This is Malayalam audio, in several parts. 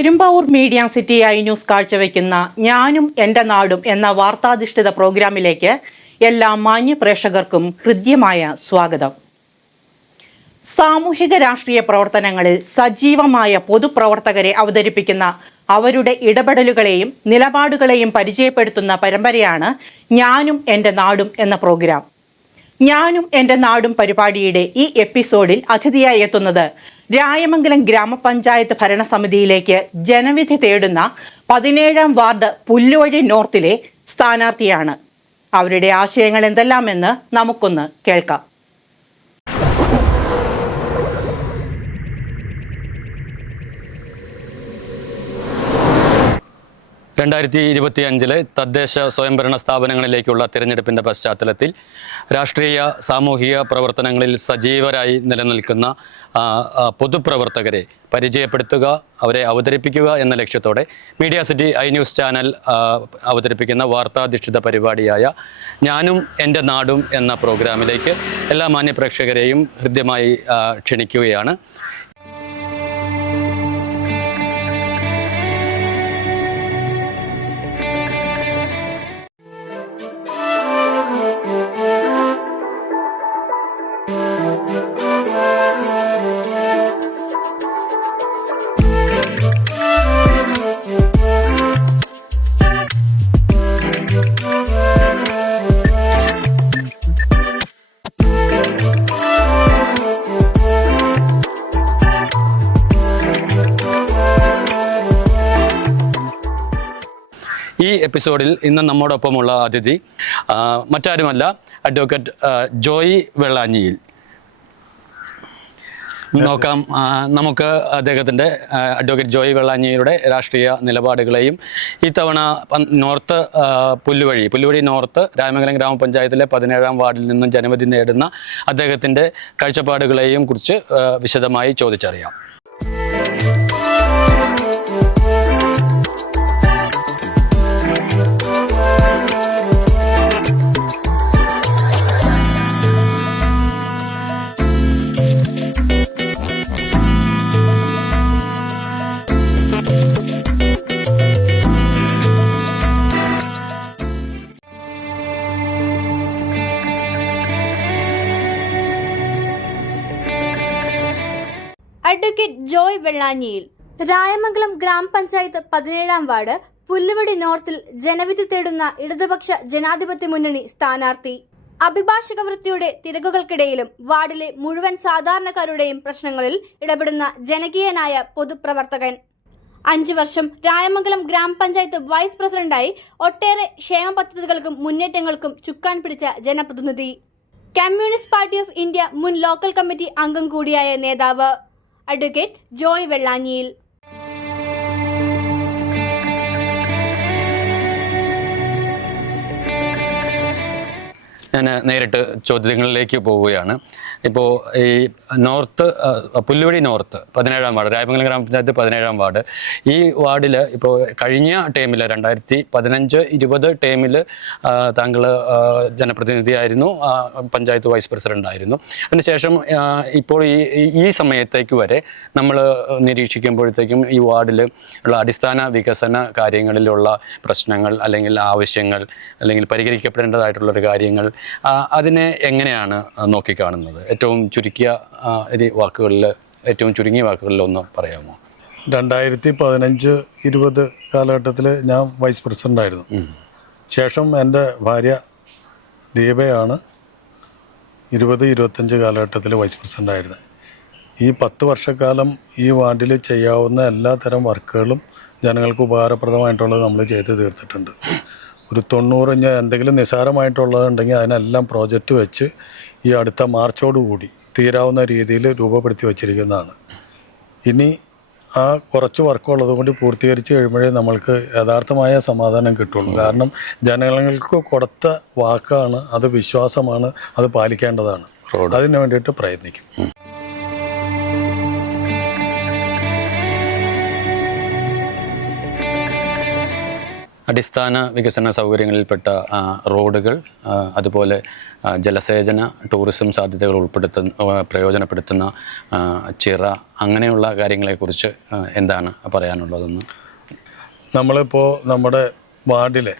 Perumbavoor media city I news കാഴ്ചവെക്കുന്ന ഞാനും എന്റെ നാടും എന്ന വാർത്താധിഷ്ഠിത പ്രോഗ്രാമിലേക്ക് എല്ലാ മാന്യ പ്രേക്ഷകർക്കും ഹൃദ്യമായ സ്വാഗതം. സാമൂഹിക രാഷ്ട്രീയ പ്രവർത്തനങ്ങളിൽ സജീവമായ പൊതുപ്രവർത്തകരെ അവതരിപ്പിക്കുന്ന അവരുടെ ഇടപെടലുകളെയും നിലപാടുകളെയും പരിചയപ്പെടുത്തുന്ന പരമ്പരയാണ് ഞാനും എന്റെ നാടും എന്ന പ്രോഗ്രാം. ഞാനും എന്റെ നാടും പരിപാടിയുടെ ഈ എപ്പിസോഡിൽ അതിഥിയായി എത്തുന്നത് രായമംഗലം ഗ്രാമപഞ്ചായത്ത് ഭരണസമിതിയിലേക്ക് ജനവിധി തേടുന്ന പതിനേഴാം വാർഡ് പുല്ലുവഴി നോർത്തിലെ സ്ഥാനാർത്ഥിയാണ്. അവരുടെ ആശയങ്ങൾ എന്തെല്ലാമെന്ന് നമുക്കൊന്ന് കേൾക്കാം. രണ്ടായിരത്തി ഇരുപത്തി അഞ്ചിലെ തദ്ദേശ സ്വയംഭരണ സ്ഥാപനങ്ങളിലേക്കുള്ള തിരഞ്ഞെടുപ്പിന്റെ പശ്ചാത്തലത്തിൽ രാഷ്ട്രീയ സാമൂഹിക പ്രവർത്തനങ്ങളിൽ സജീവരായി നിലനിൽക്കുന്ന പൊതുപ്രവർത്തകരെ പരിചയപ്പെടുത്തുക അവരെ അവതരിപ്പിക്കുക എന്ന ലക്ഷ്യത്തോടെ media city I news channel അവതരിപ്പിക്കുന്ന വാർത്താധിഷ്ഠിത പരിപാടിയായ ഞാനും എന്റെ നാടും എന്ന പ്രോഗ്രാമിലേക്ക് എല്ലാ മാന്യപ്രേക്ഷകരെയും ഹൃദ്യമായി ക്ഷണിക്കുകയാണ്. ഈ എപ്പിസോഡിൽ ഇന്ന് നമ്മോടൊപ്പമുള്ള അതിഥി മറ്റാരുമല്ല അഡ്വക്കേറ്റ് ജോയ് വെള്ളാഞ്ഞിയിൽ. നോക്കാം നമുക്ക് അദ്ദേഹത്തിന്റെ അഡ്വക്കേറ്റ് ജോയ് വെള്ളാഞ്ഞിയുടെ രാഷ്ട്രീയ നിലപാടുകളെയും ഇത്തവണ നോർത്ത് പുല്ലുവഴി പുല്ലുവഴി നോർത്ത് രാമംഗലം ഗ്രാമപഞ്ചായത്തിലെ പതിനേഴാം വാർഡിൽ നിന്നും ജനവിധി നേടുന്ന അദ്ദേഹത്തിന്റെ കാഴ്ചപ്പാടുകളെയും കുറിച്ച് വിശദമായി ചോദിച്ചറിയാം. വെള്ളാഞ്ഞിയിൽ. രായമംഗലം ഗ്രാമപഞ്ചായത്ത് പതിനേഴാം വാർഡ് പുല്ലുവടി നോർത്തിൽ ജനവിധി തേടുന്ന ഇടതുപക്ഷ ജനാധിപത്യ മുന്നണി സ്ഥാനാർത്ഥി. അഭിഭാഷക വൃത്തിയുടെ തിരക്കുകൾക്കിടയിലും വാർഡിലെ മുഴുവൻ സാധാരണക്കാരുടെയും പ്രശ്നങ്ങളിൽ ഇടപെടുന്ന ജനകീയനായ പൊതുപ്രവർത്തകൻ. അഞ്ചു വർഷം രായമംഗലം ഗ്രാമപഞ്ചായത്ത് വൈസ് പ്രസിഡന്റായി ഒട്ടേറെ ക്ഷേമ പദ്ധതികൾക്കും മുന്നേറ്റങ്ങൾക്കും ചുക്കാൻ പിടിച്ച ജനപ്രതിനിധി. കമ്മ്യൂണിസ്റ്റ് പാർട്ടി ഓഫ് ഇന്ത്യ മുൻ ലോക്കൽ കമ്മിറ്റി അംഗം കൂടിയായ നേതാവ്. അഡ്വക്കേറ്റ് ജോയ് വെള്ളാഞ്ഞിയിൽ ഞാൻ നേരിട്ട് ചോദ്യങ്ങളിലേക്ക് പോവുകയാണ്. ഇപ്പോൾ ഈ നോർത്ത് പുല്ലുവഴി നോർത്ത് പതിനേഴാം വാർഡ് രായമംഗലം ഗ്രാമപഞ്ചായത്ത് പതിനേഴാം വാർഡ്. ഈ വാർഡിൽ ഇപ്പോൾ കഴിഞ്ഞ ടേമിൽ രണ്ടായിരത്തി പതിനഞ്ച് ഇരുപത് ടേമിൽ താങ്കൾ ജനപ്രതിനിധിയായിരുന്നു പഞ്ചായത്ത് വൈസ് പ്രസിഡന്റ് ആയിരുന്നു. അതിനുശേഷം ഇപ്പോൾ ഈ ഈ- സമയത്തേക്ക് വരെ നമ്മൾ നിരീക്ഷിക്കുമ്പോഴത്തേക്കും ഈ വാർഡിൽ ഉള്ള അടിസ്ഥാന വികസന കാര്യങ്ങളിലുള്ള പ്രശ്നങ്ങൾ അല്ലെങ്കിൽ ആവശ്യങ്ങൾ അല്ലെങ്കിൽ പരിഹരിക്കപ്പെടേണ്ടതായിട്ടുള്ളൊരു കാര്യങ്ങൾ അതിനെ എങ്ങനെയാണ് നോക്കിക്കാണുന്നത്? ഏറ്റവും ചുരുക്കിയ വാക്കുകളിൽ ഏറ്റവും ചുരുങ്ങിയ വാക്കുകളിൽ ഒന്ന് പറയാമോ? രണ്ടായിരത്തി പതിനഞ്ച് ഇരുപത് കാലഘട്ടത്തിൽ ഞാൻ വൈസ് പ്രസിഡന്റ് ആയിരുന്നു ശേഷം എന്റെ ഭാര്യ ദീപയാണ് ഇരുപത് ഇരുപത്തഞ്ച് കാലഘട്ടത്തിൽ വൈസ് പ്രസിഡന്റ് ആയിരുന്നു ഈ പത്ത് വർഷക്കാലം ഈ വാർഡിൽ ചെയ്യാവുന്ന എല്ലാ തരം വർക്കുകളും ജനങ്ങൾക്ക് ഉപകാരപ്രദമായിട്ടുള്ളത് നമ്മൾ ചെയ്ത് തീർത്തിട്ടുണ്ട്. ഒരു തൊണ്ണൂറ് ഇഞ്ഞ് എന്തെങ്കിലും നിസ്സാരമായിട്ടുള്ളതുണ്ടെങ്കിൽ അതിനെല്ലാം പ്രോജക്റ്റ് വെച്ച് ഈ അടുത്ത മാർച്ചോടുകൂടി തീരാവുന്ന രീതിയിൽ രൂപപ്പെടുത്തി വച്ചിരിക്കുന്നതാണ്. ഇനി ആ കുറച്ച് വർക്കുള്ളത് കൊണ്ട് പൂർത്തീകരിച്ച് കഴിയുമ്പോഴേ നമ്മൾക്ക് യഥാർത്ഥമായ സമാധാനം കിട്ടുള്ളൂ. കാരണം ജനങ്ങൾക്ക് കൊടുത്ത വാക്കാണ് അത് വിശ്വാസമാണ് അത് പാലിക്കേണ്ടതാണ്. അതിന് വേണ്ടിയിട്ട് പ്രയത്നിക്കും. അടിസ്ഥാന വികസന സൗകര്യങ്ങളിൽപ്പെട്ട റോഡുകൾ അതുപോലെ ജലസേചന ടൂറിസം സാധ്യതകൾ ഉൾപ്പെടുത്തുന്ന പ്രയോജനപ്പെടുത്തുന്ന ചിറ അങ്ങനെയുള്ള കാര്യങ്ങളെക്കുറിച്ച് എന്താണ് പറയാനുള്ളതെന്ന്? നമ്മളിപ്പോൾ നമ്മുടെ വാർഡിലെ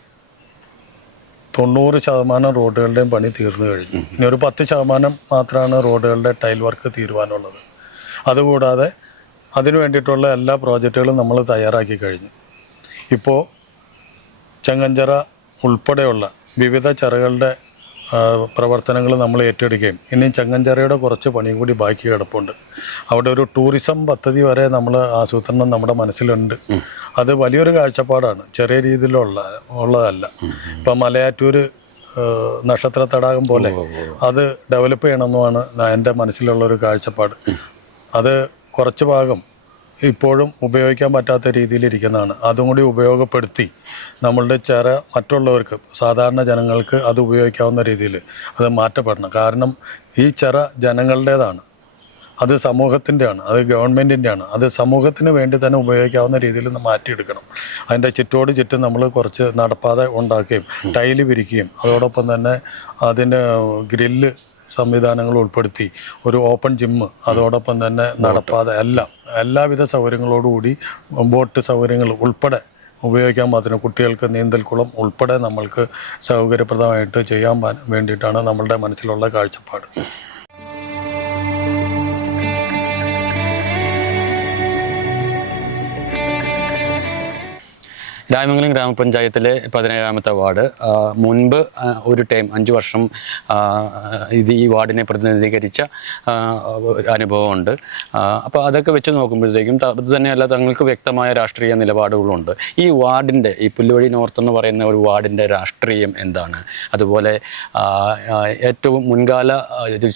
തൊണ്ണൂറ് ശതമാനം റോഡുകളുടെയും പണി തീർന്നു കഴിഞ്ഞു. ഇനി ഒരു പത്ത് ശതമാനം മാത്രമാണ് റോഡുകളുടെ ടൈൽ വർക്ക് തീരുവാനുള്ളത്. അതുകൂടാതെ അതിനു വേണ്ടിയിട്ടുള്ള എല്ലാ പ്രോജക്റ്റുകളും നമ്മൾ തയ്യാറാക്കി കഴിഞ്ഞു. ഇപ്പോൾ ചെങ്ങഞ്ചിറ ഉൾപ്പെടെയുള്ള വിവിധ ചെറകളുടെ പ്രവർത്തനങ്ങൾ നമ്മൾ ഏറ്റെടുക്കുകയും ഇനി ചങ്ങഞ്ചറയുടെ കുറച്ച് പണിയും കൂടി ബാക്കി കിടപ്പുണ്ട്. അവിടെ ഒരു ടൂറിസം പദ്ധതി വരെ നമ്മൾ ആസൂത്രണം നമ്മുടെ മനസ്സിലുണ്ട്. അത് വലിയൊരു കാഴ്ചപ്പാടാണ്. ചെറിയ രീതിയിലുള്ള ഉള്ളതല്ല. ഇപ്പം മലയാറ്റൂർ നക്ഷത്ര തടാകം പോലെ അത് ഡെവലപ്പ് ചെയ്യണമെന്നുമാണ് എന്റെ മനസ്സിലുള്ള ഒരു കാഴ്ചപ്പാട് അത് കുറച്ച് ഭാഗം ഇപ്പോഴും ഉപയോഗിക്കാൻ പറ്റാത്ത രീതിയിലിരിക്കുന്നതാണ് അതും കൂടി ഉപയോഗപ്പെടുത്തി നമ്മളുടെ ചെറ മറ്റുള്ളവർക്ക് സാധാരണ ജനങ്ങൾക്ക് അത് ഉപയോഗിക്കാവുന്ന രീതിയിൽ അത് മാറ്റപ്പെടണം. കാരണം ഈ ചെറ ജനങ്ങളുടേതാണ്. അത് സമൂഹത്തിന്റെയാണ്. അത് ഗവൺമെന്റിന്റെയാണ്. അത് സമൂഹത്തിന് വേണ്ടി തന്നെ ഉപയോഗിക്കാവുന്ന രീതിയിൽ മാറ്റിയെടുക്കണം. അതിന്റെ ചുറ്റോട് ചുറ്റും നമ്മൾ കുറച്ച് നടപ്പാത ഉണ്ടാക്കുകയും ടൈൽ വിരിക്കുകയും അതോടൊപ്പം തന്നെ അതിന്റെ ഗ്രില്ല് സംവിധാനങ്ങൾ ഉൾപ്പെടുത്തി ഒരു ഓപ്പൺ ജിമ്മ് അതോടൊപ്പം തന്നെ നടപ്പാത എല്ലാം എല്ലാവിധ സൗകര്യങ്ങളോടുകൂടി ബോട്ട് സൗകര്യങ്ങൾ ഉൾപ്പെടെ ഉപയോഗിക്കാൻ മാത്രം കുട്ടികൾക്ക് നീന്തൽക്കുളം ഉൾപ്പെടെ നമ്മൾക്ക് സൗകര്യപ്രദമായിട്ട് ചെയ്യാൻ വേണ്ടിയിട്ടാണ് നമ്മളുടെ മനസ്സിലുള്ള കാഴ്ചപ്പാട്. രായമംഗലം ഗ്രാമപഞ്ചായത്തിലെ പതിനേഴാമത്തെ വാർഡ്. മുൻപ് ഒരു ടൈം അഞ്ച് വർഷം ഇത് ഈ വാർഡിനെ പ്രതിനിധീകരിച്ച അനുഭവമുണ്ട്. അപ്പോൾ അതൊക്കെ വെച്ച് നോക്കുമ്പോഴത്തേക്കും അത് തന്നെയല്ല തങ്ങൾക്ക് വ്യക്തമായ രാഷ്ട്രീയ നിലപാടുകളുണ്ട്. ഈ വാർഡിന്റെ ഈ പുല്ലുവഴി നോർത്ത് എന്ന് പറയുന്ന ഒരു വാർഡിന്റെ രാഷ്ട്രീയം എന്താണ്? അതുപോലെ ഏറ്റവും മുൻകാല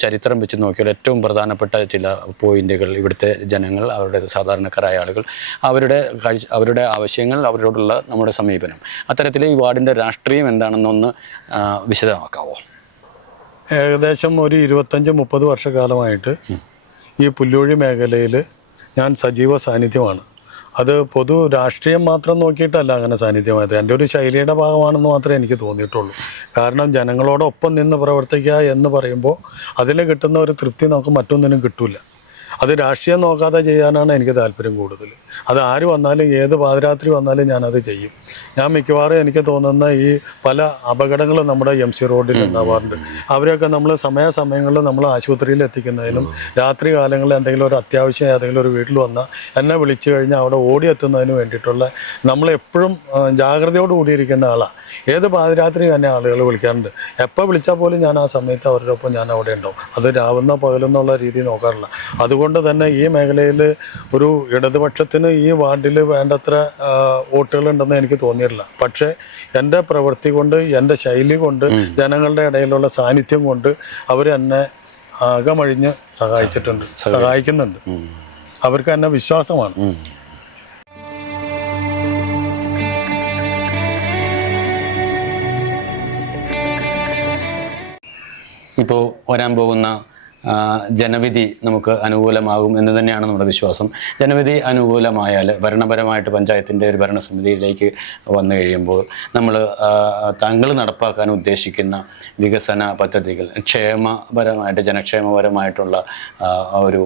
ചരിത്രം വെച്ച് നോക്കിയാൽ ഏറ്റവും പ്രധാനപ്പെട്ട ചില പോയിന്റുകൾ ഇവിടുത്തെ ജനങ്ങൾ അവരുടെ സാധാരണക്കാരായ ആളുകൾ അവരുടെ അവരുടെ ആവശ്യങ്ങൾ അവരോടുള്ള നമ്മുടെ സമീപനം. അത്തരത്തിൽ ഈ വാർഡിന്റെ രാഷ്ട്രീയം എന്താണെന്നൊന്ന് വിശദമാക്കാവോ? ഏകദേശം ഒരു ഇരുപത്തഞ്ച് മുപ്പത് വർഷക്കാലമായിട്ട് ഈ പുല്ലുവഴി മേഖലയിൽ ഞാൻ സജീവ സാന്നിധ്യമാണ്. അത് പൊതു രാഷ്ട്രീയം മാത്രം നോക്കിയിട്ടല്ല അങ്ങനെ സാന്നിധ്യമായത്. എന്റെ ഒരു ശൈലിയുടെ ഭാഗമാണെന്ന് മാത്രമേ എനിക്ക് തോന്നിയിട്ടുള്ളൂ. കാരണം ജനങ്ങളോടൊപ്പം നിന്ന് പ്രവർത്തിക്കുക എന്ന് പറയുമ്പോൾ അതിൽ കിട്ടുന്ന ഒരു തൃപ്തി നമുക്ക് മറ്റൊന്നിനും കിട്ടില്ല അത് രാഷ്ട്രീയം നോക്കാതെ ചെയ്യാനാണ് എനിക്ക് താല്പര്യം കൂടുതൽ. അത് ആര് വന്നാലും ഏത് പാതിരാത്രി വന്നാലും ഞാനത് ചെയ്യും. ഞാൻ മിക്കവാറും എനിക്ക് തോന്നുന്ന ഈ പല അപകടങ്ങളും നമ്മുടെ എം സി റോഡിൽ ഉണ്ടാവാറുണ്ട്. അവരെയൊക്കെ നമ്മൾ സമയാസമയങ്ങളിൽ നമ്മൾ ആശുപത്രിയിൽ എത്തിക്കുന്നതിനും രാത്രി കാലങ്ങളിൽ എന്തെങ്കിലും ഒരു അത്യാവശ്യം ഏതെങ്കിലും ഒരു വീട്ടിൽ വന്നാൽ എന്നെ വിളിച്ചു കഴിഞ്ഞാൽ അവിടെ ഓടിയെത്തുന്നതിന് വേണ്ടിയിട്ടുള്ള നമ്മളെപ്പോഴും ആ, ജാഗ്രതയോട് കൂടിയിരിക്കുന്ന ആളാണ് ഏത് പാതിരാത്രി തന്നെ ആളുകൾ വിളിക്കാറുണ്ട്. എപ്പോൾ വിളിച്ചാൽ പോലും ഞാൻ ആ സമയത്ത് അവരുടെ ഒപ്പം ഞാൻ അവിടെ ഉണ്ടാവും. അത് രാവുന്ന പകലെന്നുള്ള രീതി നോക്കാറില്ല. അതുകൊണ്ട് തന്നെ ഈ മേഖലയിൽ ഒരു ഇടതുപക്ഷത്തിന് ഈ വാർഡിൽ വേണ്ടത്ര വോട്ടുകളുണ്ടെന്ന് എനിക്ക് തോന്നിയിട്ടില്ല. പക്ഷേ എന്റെ പ്രവൃത്തി കൊണ്ട് എന്റെ ശൈലി കൊണ്ട് ജനങ്ങളുടെ ഇടയിലുള്ള സാന്നിധ്യം കൊണ്ട് അവർ എന്നെ അകമഴിഞ്ഞ് സഹായിച്ചിട്ടുണ്ട് സഹായിക്കുന്നുണ്ട്. അവർക്ക് എന്നെ വിശ്വാസമാണ്. ഇപ്പോൾ വരാൻ പോകുന്ന ജനവിധി നമുക്ക് അനുകൂലമാകും എന്ന് തന്നെയാണ് നമ്മുടെ വിശ്വാസം. ജനവിധി അനുകൂലമായാൽ ഭരണപരമായിട്ട് പഞ്ചായത്തിന്റെ ഒരു ഭരണസമിതിയിലേക്ക് വന്നു കഴിയുമ്പോൾ നമ്മൾ താങ്കൾ നടപ്പാക്കാൻ ഉദ്ദേശിക്കുന്ന വികസന പദ്ധതികൾ ക്ഷേമപരമായിട്ട് ജനക്ഷേമപരമായിട്ടുള്ള ഒരു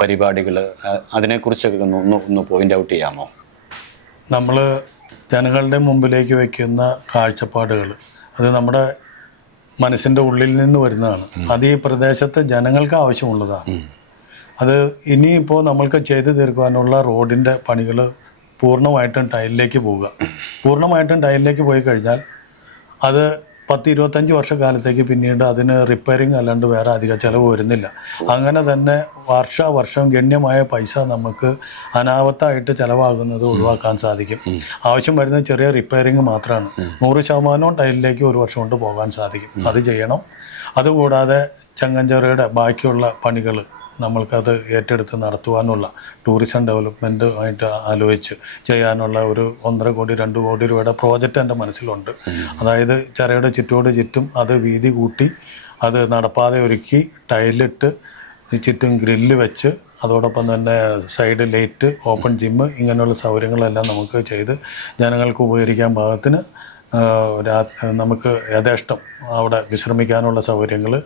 പരിപാടികൾ അതിനെക്കുറിച്ചൊക്കെ ഒന്ന് ഒന്ന് പോയിന്റ് ഔട്ട് ചെയ്യാമോ? നമ്മൾ ജനങ്ങളുടെ മുമ്പിലേക്ക് വയ്ക്കുന്ന കാഴ്ചപ്പാടുകൾ അത് നമ്മുടെ മനസ്സിന്റെ ഉള്ളിൽ നിന്ന് വരുന്നതാണ്. അത് ഈ പ്രദേശത്ത് ജനങ്ങൾക്ക് ആവശ്യമുള്ളതാണ്. അത് ഇനിയിപ്പോൾ നമ്മൾക്ക് ചെയ്തു തീർക്കുവാനുള്ള റോഡിന്റെ പണികൾ പൂർണമായിട്ടും ടൈലിലേക്ക് പോവുക. പൂർണമായിട്ടും ടൈലിലേക്ക് പോയി കഴിഞ്ഞാൽ അത് പത്ത് ഇരുപത്തഞ്ച് വർഷക്കാലത്തേക്ക് പിന്നീട് അതിന് റിപ്പയറിങ് അല്ലാണ്ട് വേറെ അധിക ചിലവ് വരുന്നില്ല. അങ്ങനെ തന്നെ വർഷാവർഷം ഗണ്യമായ പൈസ നമുക്ക് അനാവത്തായിട്ട് ചിലവാകുന്നത് ഒഴിവാക്കാൻ സാധിക്കും. ആവശ്യം വരുന്ന ചെറിയ റിപ്പയറിങ് മാത്രമാണ് നൂറ് ശതമാനവും ടൈലിലേക്ക് ഒരു വർഷം കൊണ്ട് പോകാൻ സാധിക്കും. അത് ചെയ്യണം. അതുകൂടാതെ ചങ്ങഞ്ചേറയുടെ ബാക്കിയുള്ള പണികൾ നമ്മൾക്കത് ഏറ്റെടുത്ത് നടത്തുവാനുള്ള ടൂറിസം ഡെവലപ്മെന്റുമായിട്ട് ആലോചിച്ച് ചെയ്യാനുള്ള ഒരു ഒന്നര കോടി രണ്ട് കോടി രൂപയുടെ പ്രോജക്റ്റ് എന്റെ മനസ്സിലുണ്ട്. അതായത് ചിറയുടെ ചുറ്റോട് ചുറ്റും അത് വീതി കൂട്ടി അത് നടപ്പാതെ ഒരുക്കി ടൈലിട്ട് ചുറ്റും ഗ്രില്ല് വെച്ച് അതോടൊപ്പം തന്നെ സൈഡ് ലൈറ്റ് ഓപ്പൺ ജിമ്മ് ഇങ്ങനെയുള്ള സൗകര്യങ്ങളെല്ലാം നമുക്ക് ചെയ്ത് ജനങ്ങൾക്ക് ഉപകരിക്കാൻ രാ- നമുക്ക് യഥേഷ്ടം അവിടെ വിശ്രമിക്കാനുള്ള സൗകര്യങ്ങൾ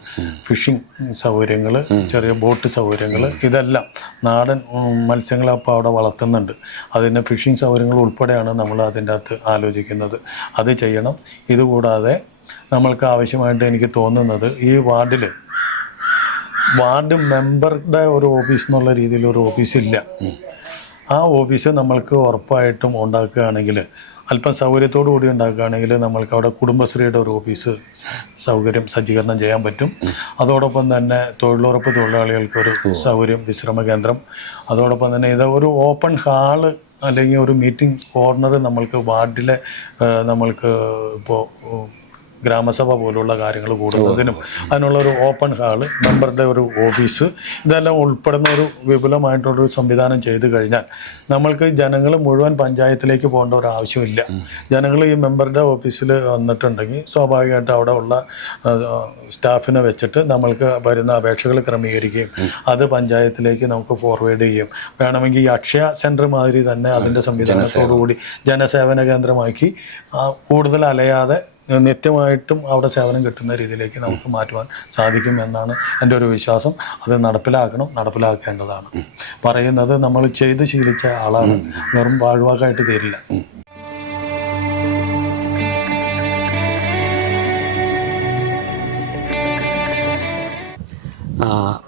ഫിഷിംഗ് സൗകര്യങ്ങൾ ചെറിയ ബോട്ട് സൗകര്യങ്ങൾ ഇതെല്ലാം നാടൻ മത്സ്യങ്ങളെ അപ്പോൾ അവിടെ വളർത്തുന്നുണ്ട്. അതിന് ഫിഷിംഗ് സൗകര്യങ്ങൾ ഉൾപ്പെടെയാണ് നമ്മൾ അതിന്റെ അകത്ത് ആലോചിക്കുന്നത്. അത് ചെയ്യണം. ഇതുകൂടാതെ നമ്മൾക്ക് ആവശ്യമായിട്ട് എനിക്ക് തോന്നുന്നത് ഈ വാർഡിൽ വാർഡ് മെമ്പറുടെ ഒരു ഓഫീസ് എന്നുള്ള രീതിയിൽ ഒരു ഓഫീസ് ഇല്ല. ആ ഓഫീസ് നമ്മൾക്ക് ഉറപ്പായിട്ടും ഉണ്ടാക്കുകയാണെങ്കിൽ അല്പം സൗകര്യത്തോടു കൂടി ഉണ്ടാക്കുകയാണെങ്കിൽ നമ്മൾക്ക് അവിടെ കുടുംബശ്രീയുടെ ഒരു ഓഫീസ് സൗകര്യം സജ്ജീകരണം ചെയ്യാൻ പറ്റും. അതോടൊപ്പം തന്നെ തൊഴിലുറപ്പ് തൊഴിലാളികൾക്ക് ഒരു സൗകര്യം വിശ്രമ കേന്ദ്രം. അതോടൊപ്പം തന്നെ ഇത് ഒരു ഓപ്പൺ ഹാൾ അല്ലെങ്കിൽ ഒരു മീറ്റിംഗ് കോർണർ നമ്മൾക്ക് വാർഡിലെ നമ്മൾക്ക് ഇപ്പോൾ ഗ്രാമസഭ പോലുള്ള കാര്യങ്ങൾ കൂടുന്നതിനും അതിനുള്ള ഒരു ഓപ്പൺ ഹാൾ മെമ്പറുടെ ഒരു ഓഫീസ് ഇതെല്ലാം ഉൾപ്പെടുന്ന ഒരു വിപുലമായിട്ടുള്ളൊരു സംവിധാനം ചെയ്തു കഴിഞ്ഞാൽ നമ്മൾക്ക് ജനങ്ങൾ മുഴുവൻ പഞ്ചായത്തിലേക്ക് പോകേണ്ട ഒരു ആവശ്യമില്ല. ജനങ്ങൾ ഈ മെമ്പറുടെ ഓഫീസിൽ വന്നിട്ടുണ്ടെങ്കിൽ സ്വാഭാവികമായിട്ട് അവിടെ ഉള്ള സ്റ്റാഫിനെ വെച്ചിട്ട് നമ്മൾക്ക് വരുന്ന അപേക്ഷകൾ ക്രമീകരിക്കുകയും അത് പഞ്ചായത്തിലേക്ക് നമുക്ക് ഫോർവേഡ് ചെയ്യും വേണമെങ്കിൽ ഈ അക്ഷയ സെന്റർ മാതിരി തന്നെ അതിന്റെ സംവിധാനത്തോടു കൂടി ജനസേവന കേന്ദ്രമാക്കി കൂടുതൽ അലയാതെ നിത്യമായിട്ടും അവിടെ സേവനം കിട്ടുന്ന രീതിയിലേക്ക് നമുക്ക് മാറ്റുവാൻ സാധിക്കും എന്നാണ് എന്റെ ഒരു വിശ്വാസം. അത് നടപ്പിലാക്കണം നടപ്പിലാക്കേണ്ടതാണ്. പറയുന്നത് നമ്മൾ ചെയ്ത് ശീലിച്ച ആളാണ്. വെറും വാഴ്വാക്കായിട്ട് തീരില്ല.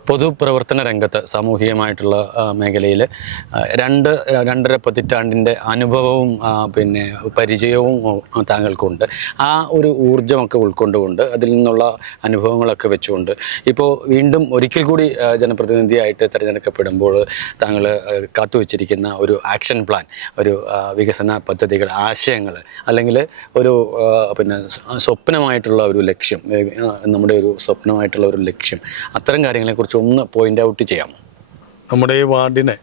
പൊതുപ്രവർത്തന രംഗത്ത് സാമൂഹികമായിട്ടുള്ള മേഖലയിൽ രണ്ട് രണ്ടര പതിറ്റാണ്ടിന്റെ അനുഭവവും പിന്നെ പരിചയവും താങ്കൾക്കുണ്ട്. ആ ഒരു ഊർജമൊക്കെ ഉൾക്കൊണ്ടുകൊണ്ട് അതിൽ നിന്നുള്ള അനുഭവങ്ങളൊക്കെ വെച്ചുകൊണ്ട് ഇപ്പോൾ വീണ്ടും ഒരിക്കൽ കൂടി ജനപ്രതിനിധിയായിട്ട് തിരഞ്ഞെടുക്കപ്പെടുമ്പോൾ താങ്കൾ കാത്തുവച്ചിരിക്കുന്ന ഒരു ആക്ഷൻ പ്ലാൻ ഒരു വികസന പദ്ധതികൾ ആശയങ്ങൾ അല്ലെങ്കിൽ ഒരു പിന്നെ സ്വപ്നമായിട്ടുള്ള ഒരു ലക്ഷ്യം നമ്മുടെ ഒരു സ്വപ്നമായിട്ടുള്ള ഒരു ലക്ഷ്യം അത്തരം കാര്യങ്ങളെക്കുറിച്ച് ഒന്ന് പോയിന്റ് ഔട്ട് ചെയ്യാമോ? നമ്മുടെ ഈ വാർഡിനെ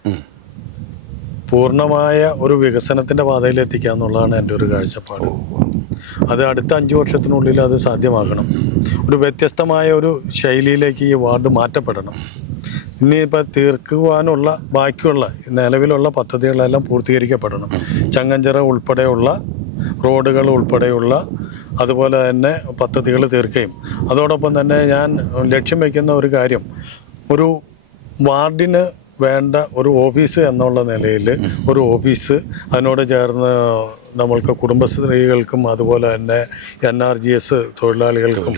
പൂർണമായ ഒരു വികസനത്തിന്റെ പാതയിൽ എത്തിക്കുക എന്നുള്ളതാണ് എന്റെ ഒരു കാഴ്ചപ്പാട്. അത് അടുത്ത അഞ്ച് വർഷത്തിനുള്ളിൽ അത് സാധ്യമാകണം. ഒരു വ്യത്യസ്തമായ ഒരു ശൈലിയിലേക്ക് ഈ വാർഡ് മാറ്റപ്പെടണം. ഇനിയിപ്പോൾ തീർക്കുവാനുള്ള ബാക്കിയുള്ള നിലവിലുള്ള പദ്ധതികളെല്ലാം പൂർത്തീകരിക്കപ്പെടണം. ചങ്ങഞ്ചിറ ഉൾപ്പെടെയുള്ള റോഡുകൾ ഉൾപ്പെടെയുള്ള അതുപോലെ തന്നെ പദ്ധതികൾ തീർക്കുകയും. അതോടൊപ്പം തന്നെ ഞാൻ ലക്ഷ്യം വയ്ക്കുന്ന ഒരു കാര്യം ഒരു വാർഡിന് വേണ്ട ഒരു ഓഫീസ് എന്നുള്ള നിലയിൽ ഒരു ഓഫീസ് അതിനോട് ചേർന്ന് നമ്മൾക്ക് കുടുംബശ്രീകൾക്കും അതുപോലെ തന്നെ എൻ ആർ ജി എസ് തൊഴിലാളികൾക്കും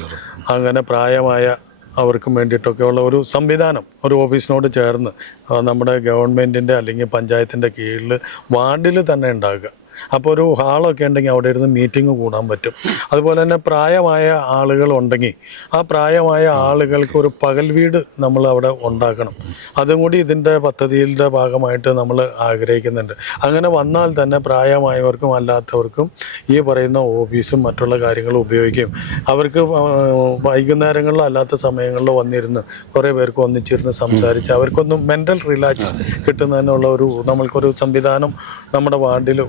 അങ്ങനെ പ്രായമായ അവർക്കും വേണ്ടിയിട്ടൊക്കെയുള്ള ഒരു സംവിധാനം ഒരു ഓഫീസിനോട് ചേർന്ന് നമ്മുടെ ഗവൺമെന്റിന്റെ അല്ലെങ്കിൽ പഞ്ചായത്തിന്റെ കീഴിൽ വാർഡിൽ തന്നെ ഉണ്ടാകുക അപ്പോൾ ഒരു ഹാളൊക്കെ ഉണ്ടെങ്കിൽ അവിടെ ഇരുന്ന് മീറ്റിംഗ് കൂടാൻ പറ്റും. അതുപോലെ തന്നെ പ്രായമായ ആളുകൾ ഉണ്ടെങ്കിൽ ആ പ്രായമായ ആളുകൾക്ക് ഒരു പകൽ വീട് നമ്മൾ അവിടെ ഉണ്ടാക്കണം. അതും കൂടി ഇതിന്റെ പദ്ധതിയുടെ ഭാഗമായിട്ട് നമ്മൾ ആഗ്രഹിക്കുന്നുണ്ട്. അങ്ങനെ വന്നാൽ തന്നെ പ്രായമായവർക്കും അല്ലാത്തവർക്കും ഈ പറയുന്ന ഓഫീസും മറ്റുള്ള കാര്യങ്ങളും ഉപയോഗിക്കും. അവർക്ക് വൈകുന്നേരങ്ങളിലോ അല്ലാത്ത സമയങ്ങളിലോ വന്നിരുന്ന് കുറേ പേർക്ക് ഒന്നിച്ചിരുന്ന് സംസാരിച്ച് അവർക്കൊന്നും മെന്റൽ റിലാക്സ് കിട്ടുന്നതിനുള്ള ഒരു നമ്മൾക്കൊരു സംവിധാനം നമ്മുടെ വാർഡിൽ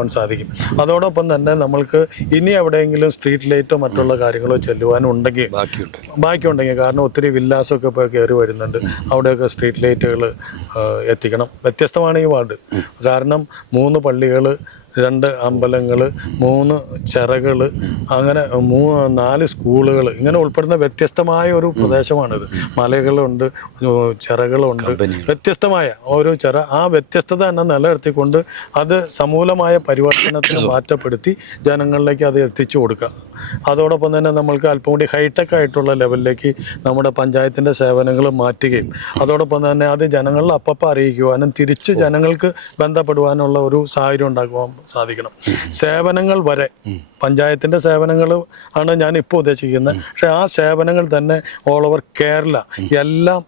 ഉണ്ടാക്കുവാൻ സാധിക്കും. അതോടൊപ്പം തന്നെ നമ്മൾക്ക് ഇനി എവിടെയെങ്കിലും സ്ട്രീറ്റ് ലൈറ്റോ മറ്റുള്ള കാര്യങ്ങളോ ചെല്ലുവാനുണ്ടെങ്കിൽ ബാക്കിയുണ്ട്. ബാക്കിയുണ്ടെങ്കിൽ കാരണം ഒത്തിരി വില്ലാസമൊക്കെ ഇപ്പോൾ കയറി വരുന്നുണ്ട്. അവിടെയൊക്കെ സ്ട്രീറ്റ് ലൈറ്റുകൾ എത്തിക്കണം. വ്യത്യസ്തമാണ് ഈ വാർഡ്. കാരണം മൂന്ന് പള്ളികൾ രണ്ട് അമ്പലങ്ങൾ മൂന്ന് ചിറകൾ അങ്ങനെ മൂ നാല് സ്കൂളുകൾ ഇങ്ങനെ ഉൾപ്പെടുന്ന വ്യത്യസ്തമായ ഒരു പ്രദേശമാണിത്. മലകളുണ്ട് ചിറകളുണ്ട്. വ്യത്യസ്തമായ ഓരോ ചിറ. ആ വ്യത്യസ്തത തന്നെ നിലനിർത്തിക്കൊണ്ട് അത് സമൂലമായ പരിവർത്തനത്തിന് മാറ്റപ്പെടുത്തി ജനങ്ങളിലേക്ക് അത് എത്തിച്ചു കൊടുക്കുക. അതോടൊപ്പം തന്നെ നമ്മൾക്ക് അല്പം കൂടി ഹൈടെക് ആയിട്ടുള്ള ലെവലിലേക്ക് നമ്മുടെ പഞ്ചായത്തിന്റെ സേവനങ്ങൾ മാറ്റുകയും അതോടൊപ്പം തന്നെ അത് ജനങ്ങളിൽ അപ്പപ്പം അറിയിക്കുവാനും തിരിച്ച് ജനങ്ങൾക്ക് ബന്ധപ്പെടുവാനുള്ള ഒരു സാഹചര്യം ഉണ്ടാക്കുവാൻ സാധിക്കണം. സേവനങ്ങൾ വരെ. പഞ്ചായത്തിന്റെ സേവനങ്ങൾ ആണ് ഞാൻ ഇപ്പോൾ ഉദ്ദേശിക്കുന്നത്. പക്ഷേ ആ സേവനങ്ങൾ തന്നെ ഓൾ ഓവർ കേരള എല്ലാം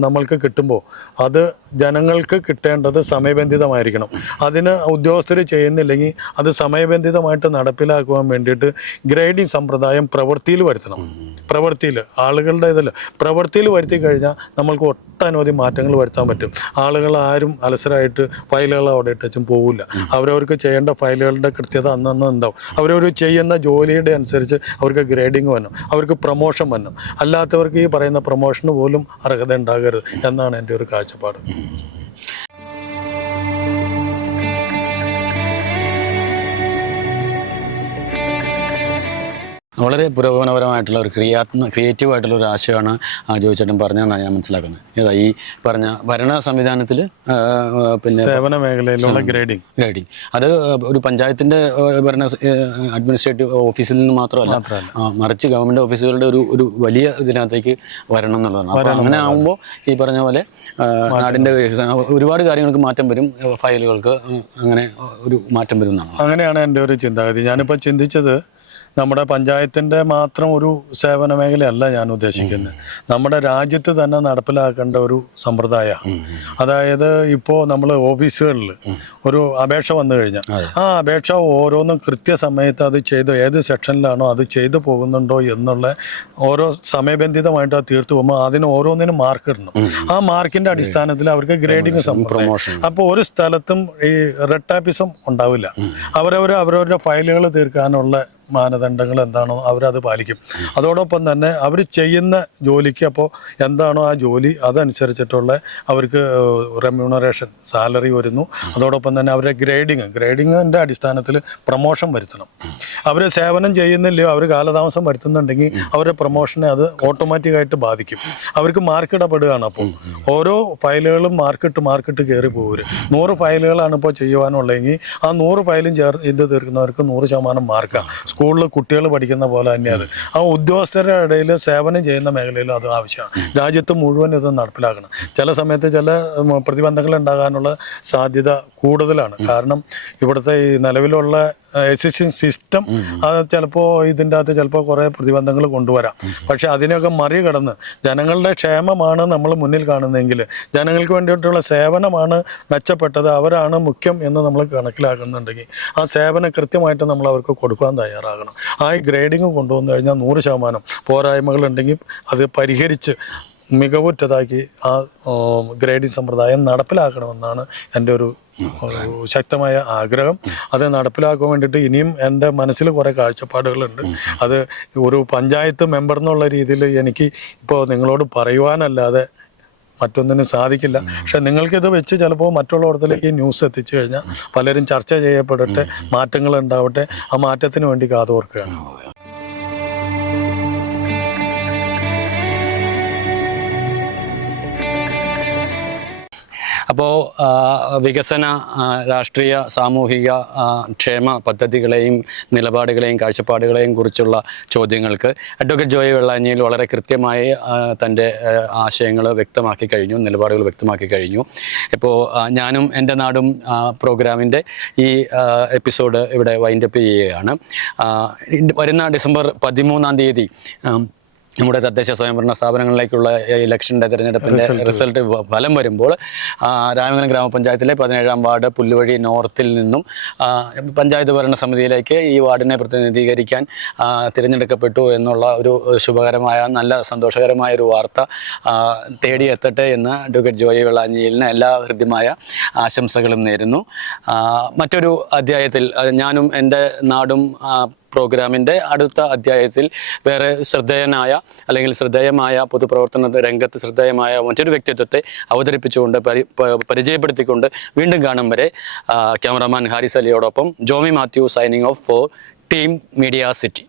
നമ്മൾക്ക് കിട്ടുമ്പോൾ അത് ജനങ്ങൾക്ക് കിട്ടേണ്ടത് സമയബന്ധിതമായിരിക്കണം. അതിന് ഉദ്യോഗസ്ഥർ ചെയ്യുന്നില്ലെങ്കിൽ അത് സമയബന്ധിതമായിട്ട് നടപ്പിലാക്കുവാൻ വേണ്ടിയിട്ട് ഗ്രേഡിംഗ് സമ്പ്രദായം പ്രവൃത്തിയിൽ വരുത്തണം. പ്രവൃത്തിയിൽ ആളുകളുടെ ഇതിൽ പ്രവൃത്തിയിൽ വരുത്തി കഴിഞ്ഞാൽ നമ്മൾക്ക് ഒട്ടനവധി മാറ്റങ്ങൾ വരുത്താൻ പറ്റും. ആളുകൾ ആരും അലസരായിട്ട് ഫയലുകൾ അവിടെ ഇട്ടും പോകില്ല അവരവർക്ക് ചെയ്യേണ്ട ഫയലുകളുടെ കൃത്യത അന്നന്ന് ഉണ്ടാവും. അവരവർ ചെയ്യുന്ന ജോലിയുടെ അനുസരിച്ച് അവർക്ക് ഗ്രേഡിങ് വന്നു. അവർക്ക് പ്രൊമോഷൻ വന്നു. അല്ലാത്തവർക്ക് ഈ പറയുന്ന പ്രൊമോഷന് പോലും അർഹത ഉണ്ടാകരുത് എന്നാണ് എന്റെ ഒരു കാഴ്ചപ്പാട്. 嗯。വളരെ പുരോഗമനപരമായിട്ടുള്ള ഒരു ക്രിയാത്മ ക്രിയേറ്റീവ് ആയിട്ടുള്ള ഒരു ആശയമാണ് ആ ജോയിച്ചേട്ടൻ പറഞ്ഞതെന്നാണ് ഞാൻ മനസ്സിലാക്കുന്നത്. ഏതാ ഈ പറഞ്ഞ ഭരണ സംവിധാനത്തിൽ പിന്നെ സേവന മേഖലയിലുള്ള ഗ്രേഡിംഗ്. ഗ്രേഡിംഗ്. അത് ഒരു പഞ്ചായത്തിന്റെ ഭരണ അഡ്മിനിസ്ട്രേറ്റീവ് ഓഫീസിൽ നിന്ന് മാത്രമല്ല മറിച്ച് ഗവൺമെന്റ് ഓഫീസുകളുടെ ഒരു ഒരു വലിയ ഇതിനകത്തേക്ക് വരണം എന്നുള്ളതാണ്. അപ്പോൾ അങ്ങനെ ആകുമ്പോൾ ഈ പറഞ്ഞ പോലെ നാടിന്റെ നാടിന്റെ ഒരുപാട് കാര്യങ്ങൾക്ക് മാറ്റം വരും ഫയലുകൾക്ക് അങ്ങനെ ഒരു മാറ്റം വരും എന്നാണ്. അങ്ങനെയാണ് എന്റെ ഒരു ചിന്താഗതി. ഞാനിപ്പോൾ ചിന്തിച്ചത് നമ്മുടെ പഞ്ചായത്തിന്റെ മാത്രം ഒരു സേവന മേഖലയല്ല ഞാൻ ഉദ്ദേശിക്കുന്നത്. നമ്മുടെ രാജ്യത്ത് തന്നെ നടപ്പിലാക്കേണ്ട ഒരു സമ്പ്രദായമാണ് അതായത് ഇപ്പോൾ നമ്മൾ ഓഫീസുകളിൽ ഒരു അപേക്ഷ വന്നു കഴിഞ്ഞാൽ ആ അപേക്ഷ ഓരോന്നും കൃത്യസമയത്ത് അത് ചെയ്ത് ഏത് സെക്ഷനിലാണോ അത് ചെയ്തു പോകുന്നുണ്ടോ എന്നുള്ള ഓരോ സമയബന്ധിതമായിട്ട് അത് തീർത്തു പോകുമ്പോൾ അതിന് ഓരോന്നിനും മാർക്ക് ഇടണം. ആ മാർക്കിന്റെ അടിസ്ഥാനത്തിൽ അവർക്ക് ഗ്രേഡിങ് സംഭവം. അപ്പോൾ ഒരു സ്ഥലത്തും ഈ റെഡ് ടാപ്പിസം ഉണ്ടാവില്ല. അവരവർ അവരവരുടെ ഫയലുകൾ തീർക്കാനുള്ള മാനദണ്ഡങ്ങൾ എന്താണോ അവരത് പാലിക്കും. അതോടൊപ്പം തന്നെ അവർ ചെയ്യുന്ന ജോലിക്ക് അപ്പോൾ എന്താണോ ആ ജോലി അതനുസരിച്ചിട്ടുള്ള അവർക്ക് റെമ്യൂണറേഷൻ സാലറി വരുന്നു. അതോടൊപ്പം തന്നെ അവരെ ഗ്രേഡിങ് ഗ്രേഡിങ്ങിന്റെ അടിസ്ഥാനത്തിൽ പ്രൊമോഷൻ വരുത്തണം. അവർ സേവനം ചെയ്യുന്നില്ലയോ അവർ കാലതാമസം വരുത്തുന്നുണ്ടെങ്കിൽ അവരുടെ പ്രൊമോഷനെ അത് ഓട്ടോമാറ്റിക്കായിട്ട് ബാധിക്കും. അവർക്ക് മാർക്കിടപ്പെടുകയാണ് അപ്പോൾ ഓരോ ഫയലുകളും മാർക്കിട്ട് മാർക്കിട്ട് കയറി പോകും നൂറ് ഫയലുകളാണ് ഇപ്പോൾ ചെയ്യുവാനുള്ളതെങ്കിൽ ആ നൂറ് ഫയലും ചേർ ഇത് തീർക്കുന്നവർക്ക് നൂറ് ശതമാനം മാർക്കാണ് സ്കൂളിൽ കുട്ടികൾ പഠിക്കുന്ന പോലെ തന്നെയാണ്. ആ ഉദ്യോഗസ്ഥരുടെ ഇടയിൽ സേവനം ചെയ്യുന്ന മേഖലയിലും അത് ആവശ്യമാണ്. രാജ്യത്ത് മുഴുവൻ ഇത് നടപ്പിലാക്കണം. ചില സമയത്ത് ചില പ്രതിബന്ധങ്ങൾ ഉണ്ടാകാനുള്ള സാധ്യത കൂടുതലാണ്. കാരണം ഇവിടുത്തെ ഈ നിലവിലുള്ള എക്സിസ്റ്റിംഗ് സിസ്റ്റം അത് ചിലപ്പോൾ ഇതിന്റെ അകത്ത് ചിലപ്പോൾ കുറേ പ്രതിബന്ധങ്ങൾ കൊണ്ടുവരാം. പക്ഷെ അതിനെയൊക്കെ മറികടന്ന് ജനങ്ങളുടെ ക്ഷേമമാണ് നമ്മൾ മുന്നിൽ കാണുന്നതെങ്കിൽ ജനങ്ങൾക്ക് വേണ്ടിയിട്ടുള്ള സേവനമാണ് മെച്ചപ്പെട്ടത്. അവരാണ് മുഖ്യം എന്ന് നമ്മൾ കണക്കിലാക്കുന്നുണ്ടെങ്കിൽ ആ സേവനം കൃത്യമായിട്ട് നമ്മൾ അവർക്ക് കൊടുക്കാൻ തയ്യാറാകണം ആ ഗ്രേഡിങ് കൊണ്ടുവന്നു കഴിഞ്ഞാൽ നൂറ് ശതമാനം പോരായ്മകളുണ്ടെങ്കിൽ അത് പരിഹരിച്ച് മികവുറ്റതാക്കി ആ ഗ്രേഡിംഗ് സമ്പ്രദായം നടപ്പിലാക്കണമെന്നാണ് എന്റെ ഒരു ശക്തമായ ആഗ്രഹം. അത് നടപ്പിലാക്കാൻ വേണ്ടിയിട്ട് ഇനിയും എന്റെ മനസ്സിൽ കുറേ കാഴ്ചപ്പാടുകളുണ്ട്. അത് ഒരു പഞ്ചായത്ത് മെമ്പർ എന്നുള്ള രീതിയിൽ എനിക്ക് ഇപ്പോൾ നിങ്ങളോട് പറയുവാനല്ലാതെ മറ്റൊന്നിനും സാധിക്കില്ല. പക്ഷെ നിങ്ങൾക്കിത് വെച്ച് ചിലപ്പോൾ മറ്റുള്ളവർക്ക് ന്യൂസ് എത്തിച്ചു കഴിഞ്ഞാൽ പലരും ചർച്ച ചെയ്യപ്പെടട്ടെ മാറ്റങ്ങൾ ഉണ്ടാവട്ടെ ആ മാറ്റത്തിന് വേണ്ടി കാതോർക്കുകയാണ്. അപ്പോൾ വികസന രാഷ്ട്രീയ സാമൂഹിക ക്ഷേമ പദ്ധതികളെയും നിലപാടുകളെയും കാഴ്ചപ്പാടുകളെയും കുറിച്ചുള്ള ചോദ്യങ്ങൾക്ക് അഡ്വക്കേറ്റ് ജോയ് വെള്ളാഞ്ഞിയിൽ വളരെ കൃത്യമായി തന്റെ ആശയങ്ങൾ വ്യക്തമാക്കി കഴിഞ്ഞു നിലപാടുകൾ വ്യക്തമാക്കി കഴിഞ്ഞു. ഇപ്പോൾ ഞാനും എന്റെ നാടും പ്രോഗ്രാമിന്റെ ഈ എപ്പിസോഡ് ഇവിടെ വൈൻഡപ്പ് ചെയ്യുകയാണ്. വരുന്ന ഡിസംബർ പതിമൂന്നാം തീയതി നമ്മുടെ തദ്ദേശ സ്വയംഭരണ സ്ഥാപനങ്ങളിലേക്കുള്ള ഇലക്ഷന്റെ തിരഞ്ഞെടുപ്പിന്റെ റിസൾട്ട് ഫലം വരുമ്പോൾ രാമംഗലം ഗ്രാമപഞ്ചായത്തിലെ പതിനേഴാം വാർഡ് പുല്ലുവഴി നോർത്തിൽ നിന്നും പഞ്ചായത്ത് ഭരണ സമിതിയിലേക്ക് ഈ വാർഡിനെ പ്രതിനിധീകരിക്കാൻ തിരഞ്ഞെടുക്കപ്പെട്ടു എന്നുള്ള ഒരു ശുഭകരമായ നല്ല സന്തോഷകരമായ ഒരു വാർത്ത തേടിയെത്തട്ടെ എന്ന് അഡ്വക്കേറ്റ് ജോയി വെള്ളാഞ്ഞിയിലിന് എല്ലാ ഹൃദ്യമായ ആശംസകളും നേരുന്നു. മറ്റൊരു അധ്യായത്തിൽ ഞാനും എന്റെ നാടും പ്രോഗ്രാമിന്റെ അടുത്ത അധ്യായത്തിൽ വേറെ ശ്രദ്ധേയനായ അല്ലെങ്കിൽ ശ്രദ്ധേയമായ പൊതുപ്രവർത്തന രംഗത്ത് ശ്രദ്ധേയമായ മറ്റൊരു വ്യക്തിത്വത്തെ അവതരിപ്പിച്ചുകൊണ്ട് പരി പരിചയപ്പെടുത്തിക്കൊണ്ട് വീണ്ടും കാണും വരെ cameraman Haris അലിയോടൊപ്പം Jomi Mathew signing off for team media city.